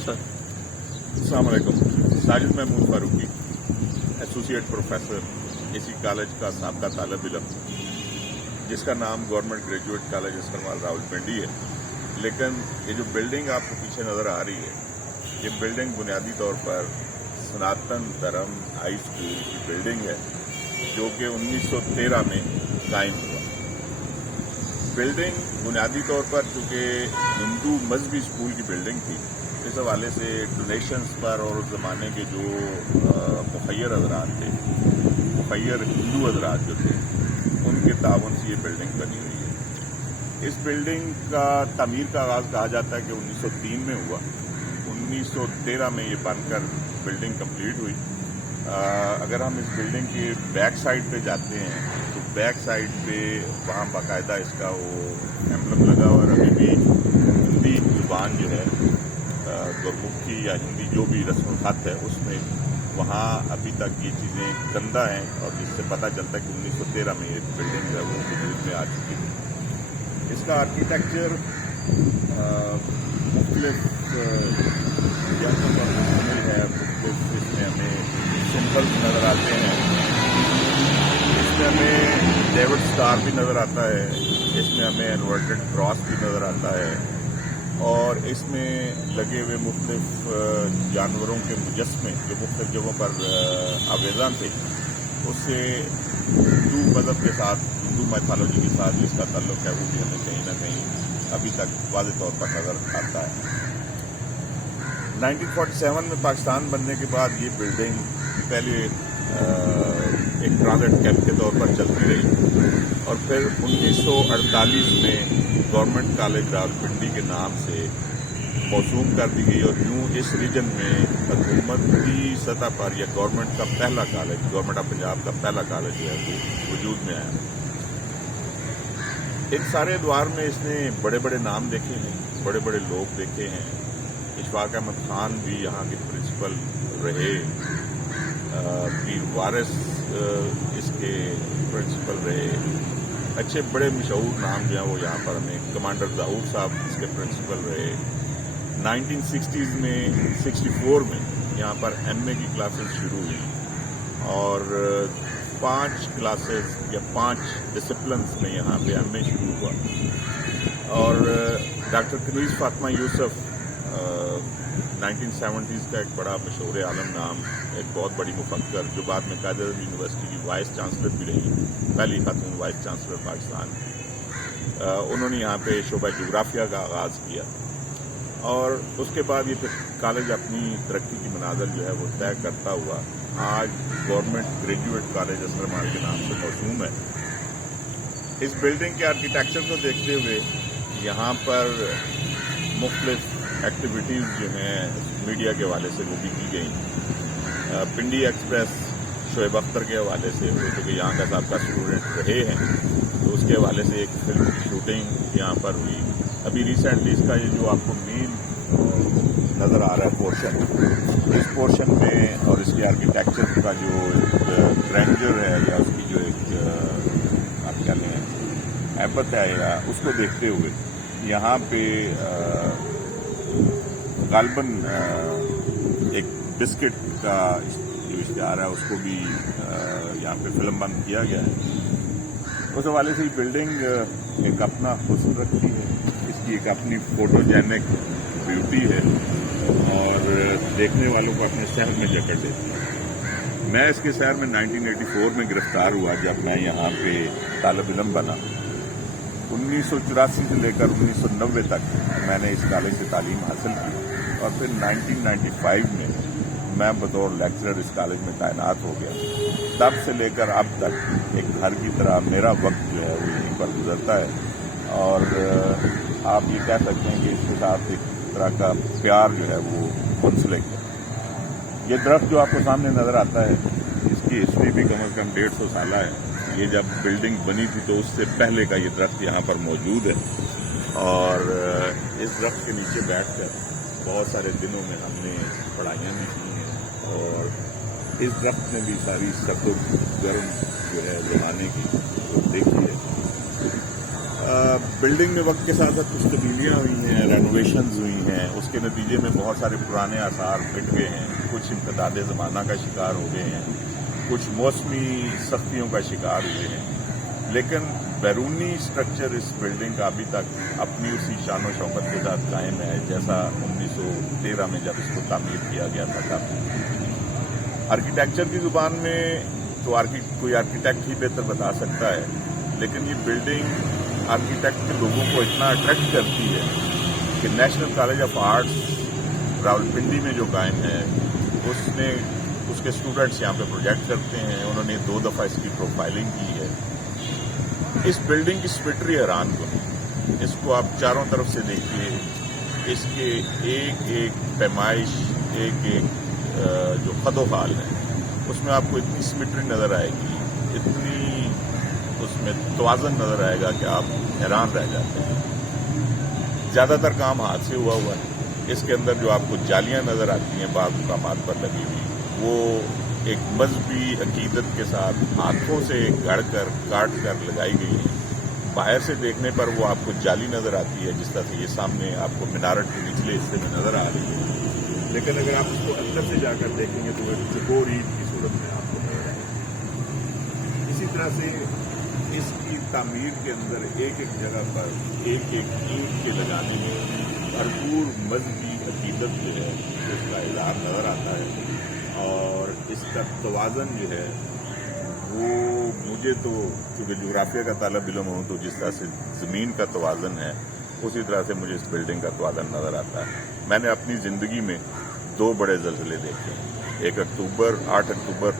अस्सलाम वालेकुम। Sajid Mahmood Farooqui, associate professor इसी कॉलेज का साबका तालिब इल्म, जिसका नाम गवर्नमेंट ग्रेजुएट कॉलेज अस्करवाल रावलपिंडी है। लेकिन ये जो बिल्डिंग आपको पीछे नज़र आ रही है, ये बिल्डिंग बुनियादी तौर पर सनातन धर्म हाई स्कूल की बिल्डिंग है, जो कि 1913 में कायम हुआ। बिल्डिंग बुनियादी तौर पर चूँकि हिंदू मजहबी स्कूल की बिल्डिंग थी, इस हवाले से डोनेशंस पर और उस ज़माने के जो मुखैर हजरात थे, मुखैर हिंदू हजरात जो थे, उनके तावन से ये बिल्डिंग बनी हुई है। इस बिल्डिंग का तामीर का आगाज़ कहा जाता है कि 1903 में हुआ। 1913 में ये बनकर बिल्डिंग कंप्लीट हुई। अगर हम इस बिल्डिंग के बैक साइड पे जाते हैं तो बैक साइड पे वहाँ बाकायदा इसका वो एम्बलम लगा हुआ, और अभी भी हिंदी जुबान जो है गुरमुखी या हिंदी जो भी रस्म खत है उसमें वहाँ अभी तक ये चीज़ें गंदा हैं, और जिससे पता चलता है कि 1913 में ये बिल्डिंग है वो वजूद में आ चुकी है। इसका आर्किटेक्चर मुख्तलिफ जगहों पर मुश्तमिल है। मुख्तलिफ इसमें हमें सिंबल्स नज़र आते हैं, इसमें हमें डेविड स्टार भी नज़र आता है, इसमें हमें इन्वर्टेड क्रॉस भी नज़र आता है, और इसमें लगे हुए मुख्तलिफ जानवरों के मुजस्मे जो मुख्तलिफ जगहों पर आवेज़ान थे, उससे हिंदू मज़हब के साथ, हिंदू मैथोलॉजी के साथ जिसका ताल्लुक है वो भी हमें कहीं ना कहीं अभी तक वाज़ेह तौर पर नज़र आता है। 1947 में पाकिस्तान बनने के बाद ये बिल्डिंग पहले एक ट्रांजिट कैंप के तौर पर चलती रही, और फिर 1948 में गवर्नमेंट कॉलेज रावलपिंडी के नाम से मौसूम कर दी गई, और यूँ इस रीजन में हुकूमती सतह पर यह गवर्नमेंट का पहला कॉलेज, गवर्नमेंट ऑफ पंजाब का पहला कॉलेज जो है वो वजूद में आया। इन सारे द्वार में इसने बड़े बड़े नाम देखे हैं, बड़े बड़े लोग देखे हैं। इशफाक अहमद खान भी यहाँ के प्रिंसिपल रहे, पीर वारिस इसके प्रिंसिपल रहे, अच्छे बड़े मशहूर नाम जो हैं वो यहाँ पर हमें, कमांडर दाऊद साहब इसके प्रिंसिपल रहे। 1960s में 64 में यहाँ पर एमए की क्लासेस शुरू हुई, और 5 क्लासेस या 5 डिसिप्लिन्स में यहाँ पे एमए शुरू हुआ। और डॉक्टर कनीज़ फातिमा यूसुफ 1970s का एक बड़ा मशहूर आलम नाम, एक बहुत बड़ी मुफक्कर, जो बाद में कायदे यूनिवर्सिटी की वाइस चांसलर भी रही, पहली खातून वाइस चांसलर पाकिस्तान। उन्होंने यहाँ पे शोबा जोग्राफिया का आगाज़ किया, और उसके बाद ये फिर कॉलेज अपनी तरक्की की मनाज़िल जो है वो तय करता हुआ आज गवर्नमेंट ग्रेजुएट कॉलेज अस्करवाल के नाम से मौसूम है। इस बिल्डिंग के आर्किटेक्चर को देखते हुए यहाँ पर मुख्तलिफ एक्टिविटीज़ जो हैं मीडिया के हवाले से वो भी की गई। पिंडी एक्सप्रेस शोएब अख्तर के हवाले से, जो कि यहाँ का साबका स्टूडेंट रहे हैं, तो उसके हवाले से एक फिल्म की शूटिंग यहाँ पर हुई। अभी रिसेंटली इसका ये जो आपको मेन नज़र आ रहा है पोर्शन, इस पोर्शन में और इसके आर्किटेक्चर का जो ग्रैंडर है या उसकी जो एक आप क्या लें ऐबत है, या उसको देखते हुए यहाँ पे गालबन एक बिस्किट का जो इश्तिहार है उसको भी यहाँ पे फिल्म बंद किया गया है। उस हवाले से ये बिल्डिंग एक अपना हुस्न रखती है, इसकी एक अपनी फोटोजेनिक ब्यूटी है, और देखने वालों को अपने शहर में जकड़ देती है। मैं इसके शहर में 1984 में गिरफ्तार हुआ, जब मैं यहाँ पे तालिब इल्म बना। 1984 से लेकर 1990 तक मैंने इस कॉलेज से तालीम हासिल की, और फिर 1995 में मैं बतौर लेक्चरर इस कॉलेज में तैनात हो गया। तब से लेकर अब तक एक घर की तरह मेरा वक्त जो है वो यहीं पर गुजरता है, और आप ये कह सकते हैं कि इसके साथ एक तरह का प्यार जो है वो मुंसलिक है। ये दरख्त जो आपको सामने नज़र आता है, इसकी हिस्ट्री भी कम से कम 150 साल है। ये जब बिल्डिंग बनी थी तो उससे पहले का ये दरख्त यहाँ पर मौजूद है, और इस दरख्त के नीचे बैठकर बहुत सारे दिनों में हमने पढ़ाइयाँ भी की हैं, और इस दरख्त में भी सारी सर्द गर्म जो है ज़माने की तो देखी है। बिल्डिंग में वक्त के साथ साथ कुछ तब्दीलियाँ हुई हैं, रेनोवेशंस हुई हैं, उसके नतीजे में बहुत सारे पुराने आसार मिट गए हैं, कुछ इम्तदाद ज़माना का शिकार हो गए हैं, कुछ मौसमी सख्तियों का शिकार हुए हैं, लेकिन बैरूनी स्ट्रक्चर इस बिल्डिंग का अभी तक अपनी उसी शान व शौकत के साथ कायम है जैसा 1913 में जब इसको तामीर किया गया था तब। आर्किटेक्चर की ज़ुबान में तो कोई आर्किटेक्ट ही बेहतर बता सकता है, लेकिन ये बिल्डिंग आर्किटेक्ट के लोगों को इतना अट्रैक्ट करती है कि national college of arts Rawalpindi में जो कायम है उसके स्टूडेंट्स यहाँ पे प्रोजेक्ट करते हैं। उन्होंने 2 दफ़ा इसकी प्रोफाइलिंग की है। इस बिल्डिंग की सिमेट्री हैरान करो, इसको आप चारों तरफ से देखिए, इसके एक एक पैमाइश, एक एक जो खदोखाल है उसमें आपको इतनी सिमेट्री नज़र आएगी, इतनी उसमें तवाज़न नज़र आएगा कि आप हैरान रह जाते हैं। ज़्यादातर काम हाथ से हुआ है। इसके अंदर जो आपको जालियां नज़र आती हैं बाज़ मुकामात पर लगी हुई, वो एक मजहबी अकीदत के साथ हाथों से गढ़ कर काट कर लगाई गई है। बाहर से देखने पर वो आपको जाली नज़र आती है, जिस तरह से ये सामने आपको मीनारत के निचले हिस्से में नज़र आ रही है, लेकिन अगर आप उसको अंदर से जाकर देखेंगे तो वो चकोर ईद की सूरत में आपको नजर आएगी। इसी तरह से इसकी तामीर के अंदर एक एक जगह पर एक एक ईंट के लगाने में भरपूर मजहबी अकीदत जो है उसका इज़हार नज़र आता है, और इसका तवाज़न जो है वो मुझे तो चूँकि जोग्राफिया का तालिब इल्म हूँ तो जिस तरह से ज़मीन का तवाज़न है उसी तरह से मुझे इस बिल्डिंग का तवाज़न नज़र आता है। मैंने अपनी ज़िंदगी में 2 बड़े ज़लज़ले देखे, एक 8 अक्टूबर